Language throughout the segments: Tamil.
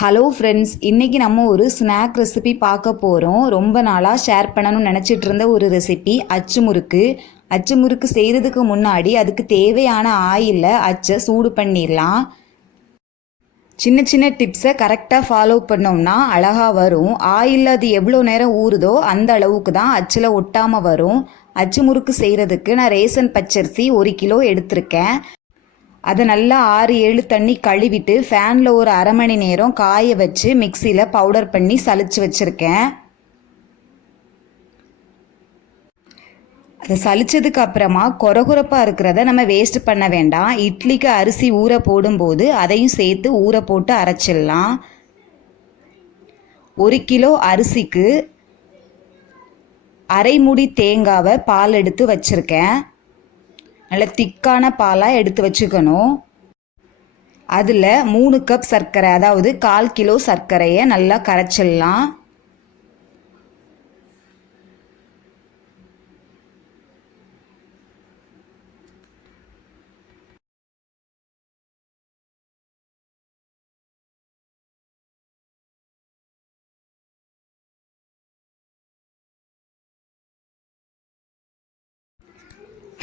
ஹலோ ஃப்ரெண்ட்ஸ், இன்றைக்கி நம்ம ஒரு ஸ்நாக் ரெசிபி பார்க்க போகிறோம். ரொம்ப நாளாக ஷேர் பண்ணணும்னு நினச்சிட்டு இருந்த ஒரு ரெசிபி அச்சு முறுக்கு. அச்சு முறுக்கு செய்கிறதுக்கு முன்னாடி அதுக்கு தேவையான ஆயிலில் அச்சை சூடு பண்ணிடலாம். சின்ன சின்ன டிப்ஸை கரெக்டாக ஃபாலோ பண்ணோம்னா அழகாக வரும். ஆயிலில் அது எவ்வளோ நேரம் ஊறுதோ அந்த அளவுக்கு தான் அச்சில் ஒட்டாமல் வரும். அச்சு முறுக்கு செய்கிறதுக்கு நான் ரேசன் பச்சரிசி 1 கிலோ எடுத்திருக்கேன். அதை நல்லா 6-7 தண்ணி கழுவிட்டு ஃபேனில் ஒரு அரை மணி நேரம் காய வச்சு மிக்சியில் பவுடர் பண்ணி சலிச்சு வச்சுருக்கேன். அதை சலிச்சதுக்கு அப்புறமா கொரகொரப்பாக இருக்கிறத நம்ம வேஸ்ட் பண்ண வேண்டாம். இட்லிக்கு அரிசி ஊற போடும்போது அதையும் சேர்த்து ஊற போட்டு அரைச்சிடலாம். 1 கிலோ அரிசிக்கு அரை மூடி தேங்காவை பால் எடுத்து வச்சுருக்கேன். நல்ல திக்கான பாலாக எடுத்து வச்சுக்கணும். அதில் 3 கப் சர்க்கரை, அதாவது 1/4 கிலோ சர்க்கரையை நல்லா கரைச்சிடலாம்.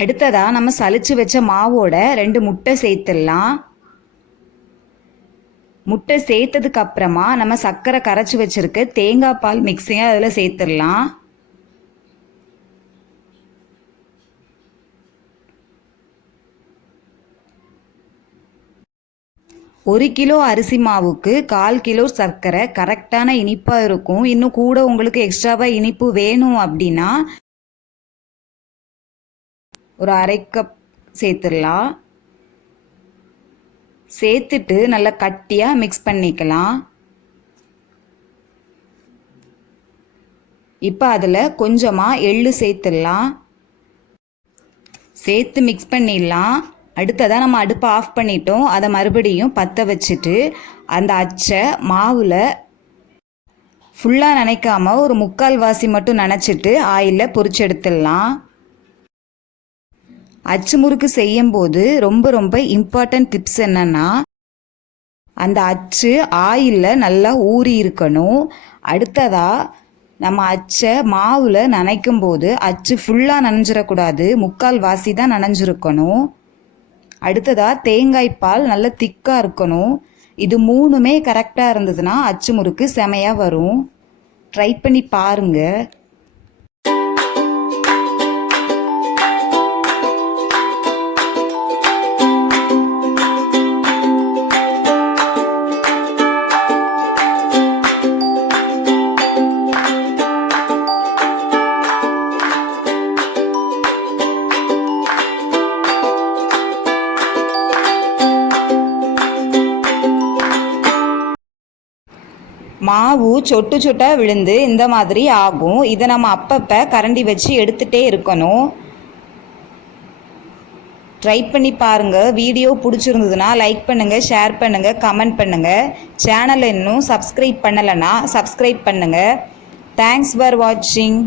அடுத்ததாக நம்ம சலிச்சு வச்ச மாவோட 2 முட்டை சேர்த்துடலாம். முட்டை சேர்த்ததுக்கு அப்புறமா நம்ம சர்க்கரை கரைச்சி வச்சிருக்க தேங்காய் பால் மிக்ஸையும் அதில் சேர்த்துடலாம். ஒரு கிலோ அரிசி மாவுக்கு 1/4 கிலோ சர்க்கரை கரெக்டான இனிப்பாக இருக்கும். இன்னும் கூட உங்களுக்கு எக்ஸ்ட்ராவாக இனிப்பு வேணும் அப்படின்னா ஒரு அரை கப் சேர்த்துடலாம். சேர்த்துட்டு நல்லா கட்டியாக மிக்ஸ் பண்ணிக்கலாம். இப்போ அதில் கொஞ்சமாக எள்ளு சேர்த்துடலாம். சேர்த்து மிக்ஸ் பண்ணிடலாம். அடுத்ததாக நம்ம அடுப்பை ஆஃப் பண்ணிட்டோம். அதை மறுபடியும் பற்ற வச்சுட்டு அந்த அச்சை மாவில் ஃபுல்லாக நனைக்காமல் ஒரு 3/4 வாசி மட்டும் நனைச்சிட்டு ஆயிலில் பொரிச்சு எடுத்துடலாம். அச்சு முறுக்கு செய்யும்போது ரொம்ப ரொம்ப இம்பார்ட்டன்ட் டிப்ஸ் என்னென்னா, அந்த அச்சு ஆயிலில் நல்லா ஊறி இருக்கணும். அடுத்ததாக நம்ம அச்சை மாவில் நனைக்கும் போது அச்சு ஃபுல்லாக நனைஞ்சிடக்கூடாது, 3/4 வாசி தான் நனைஞ்சிருக்கணும். அடுத்ததாக தேங்காய் பால் நல்லா திக்காக இருக்கணும். இது 3மே கரெக்டாக இருந்ததுன்னா அச்சு முறுக்கு செமையாக வரும். ட்ரை பண்ணி பாருங்கள். மாவு சொட்டு சொட்டாக விழுந்து இந்த மாதிரி ஆகும். இதை நம்ம அப்பப்போ கரண்டி வச்சு எடுத்துகிட்டே இருக்கணும். ட்ரை பண்ணி பாருங்கள். வீடியோ பிடிச்சிருந்ததுன்னா லைக் பண்ணுங்கள், ஷேர் பண்ணுங்கள், கமெண்ட் பண்ணுங்கள். சேனலை இன்னும் சப்ஸ்கிரைப் பண்ணலைன்னா சப்ஸ்கிரைப் பண்ணுங்கள். தேங்க்ஸ் ஃபார் வாட்சிங்.